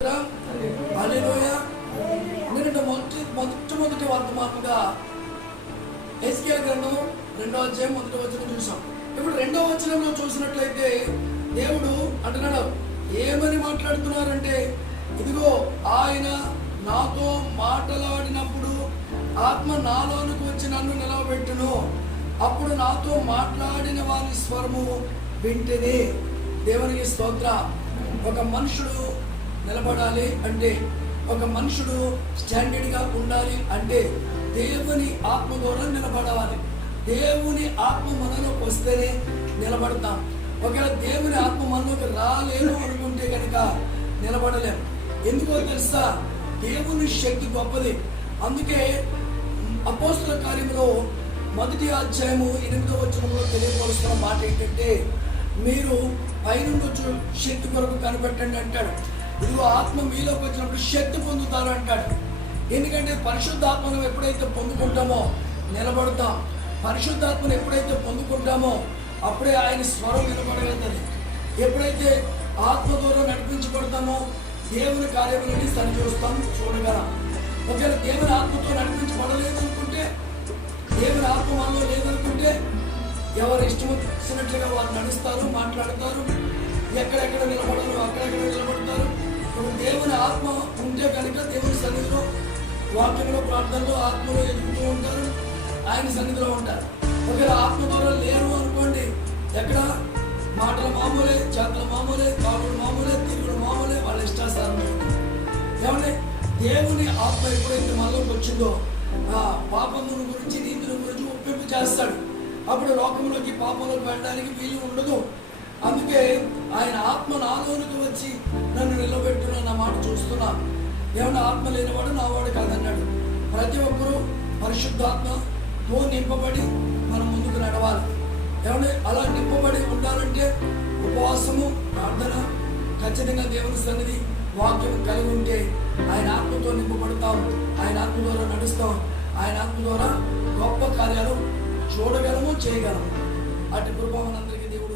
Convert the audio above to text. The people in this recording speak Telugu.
హల్లెలూయా. ఎందుకంటే మొట్టమొదటి వర్తమానంగా హెస్కేల్ గ్రంథం 2వ అధ్యాయం 1వ వచనం చూసాం. ఇప్పుడు 2వ వచనంలో చూసినట్లయితే దేవుడు అంటున్నాడు, ఏమని మాట్లాడుతున్నారంటే, ఇదిగో ఆయన నాతో మాట్లాడినప్పుడు ఆత్మ నాలోనికి వచ్చి నన్ను నిలవబెట్టును, అప్పుడు నాతో మాట్లాడిన వారి స్వరము వింటేనే. దేవునికి స్తోత్రం. ఒక మనుషుడు నిలబడాలి అంటే, ఒక మనుషుడు స్టాండర్డ్గా ఉండాలి అంటే దేవుని ఆత్మ ద్వారా నిలబడాలి. దేవుని ఆత్మ మనలోకి వస్తేనే నిలబడతాం. ఒకవేళ దేవుని ఆత్మ మనలోకి రాలేదు అనుకుంటే కనుక నిలబడలేము. ఎందుకో తెలుసా? దేవుని శక్తి గొప్పది. అందుకే అపోస్తల కార్యములో 1వ అధ్యాయము 8వ వచనంలో తెలియపరుస్తున్న మాట ఏంటంటే, మీరు పైనుండి శక్తి కొరకు కనిపెట్టండి అంటాడు. ఇదిగో ఆత్మ మీలోకి వచ్చినప్పుడు శక్తి పొందుతారు అంటాడు. ఎందుకంటే పరిశుద్ధాత్మను ఎప్పుడైతే పొందుకుంటామో నిలబడతాం. పరిశుద్ధాత్మను ఎప్పుడైతే పొందుకుంటామో అప్పుడే ఆయన స్వరం వినబడగలుగుతుంది. ఎప్పుడైతే ఆత్మ ద్వారా నడిపించబడతామో దేవుని కార్యములని సరి చూస్తాం, చూడగలం. ఒకవేళ దేవుని ఆత్మతో నడిపించబడలేదు అనుకుంటే, దేవుని ఆత్మ మనలో లేదనుకుంటే ఎవరు ఇష్టం వచ్చినట్లుగా వారు నడుస్తారు, మాట్లాడతారు, ఎక్కడెక్కడ నిలబడరు అక్కడెక్కడ నిలబడతారు. ఇప్పుడు దేవుని ఆత్మ ఉంటే కనుక దేవుని సన్నిధిలో, వాక్యంలో, ప్రార్థనలో ఆత్మలో ఎదుగుతూ ఉంటారు, ఆయన సన్నిధిలో ఉంటారు. ఒకవేళ ఆత్మ ద్వారా లేరు అనుకోండి, ఎక్కడ మాటల మామూలే, చేతల మామూలే, కాలువల మామూలే, తిరుగుడు మామూలే, వాళ్ళ ఇష్టాసారం. ఏమంటే దేవుని ఆత్మ ఎప్పుడైతే మనలోకి వచ్చిందో ఆ పాపమును గురించి, నీతిని గురించి ఒప్పింపు చేస్తాడు. అప్పుడు లోకంలోకి పాపంలోకి వెళ్ళడానికి వీలు ఉండదు. అందుకే ఆయన ఆత్మ నాలోనికి వచ్చి నన్ను నిలబెట్టున్న మాట చూస్తున్నా. ఏమన్నా ఆత్మ లేనివాడు నావాడు కాదన్నాడు. ప్రతి ఒక్కరూ పరిశుద్ధాత్మతో నింపబడి మనం ముందుకు నడవాలి. ఏమంటే అలా నింపబడి ఉండాలంటే ఉపవాసము, ప్రార్థన, ఖచ్చితంగా దేవుని సన్నిధి, వాక్యం కలిగి ఉంటే ఆయన ఆత్మతో నింపబడతాం. ఆయన ఆత్మ ద్వారా నడుస్తాం. ఆయన ఆత్మ ద్వారా గొప్ప కార్యాలు చూడగలము, చేయగలము. అటు కృప మనందరికీ దేవుడు